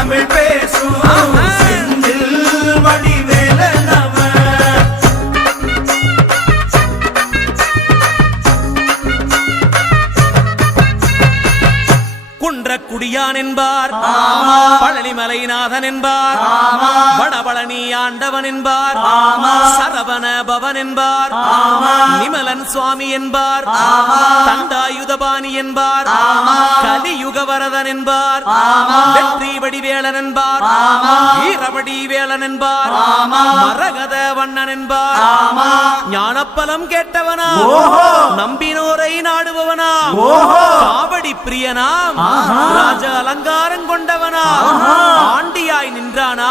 தமிழ் பேசும். செந்தில் வடிவேலனவ குன்ற குடியான் என்பார் பழனிமலைநாதன் என்பார். ஆண்டவன் என்பார். சரவண பவன் என்பார். நிமலன் சுவாமி என்பார். தண்டாயுதபாணி என்பார். கலியுக வரதன் என்பார். வெற்றி வடிவேலன் என்பார். வீரவடி வேலன் என்பார். மரகத வண்ணன் என்பார். ஞானப்பலம் கேட்டவனா நம்பினோரை நாடுபவனா காவடி பிரியனாம். ராஜ அலங்காரம் கொண்டவனா ஆண்டியாய் நின்றானா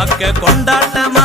மக்க கொண்டாட்டமா?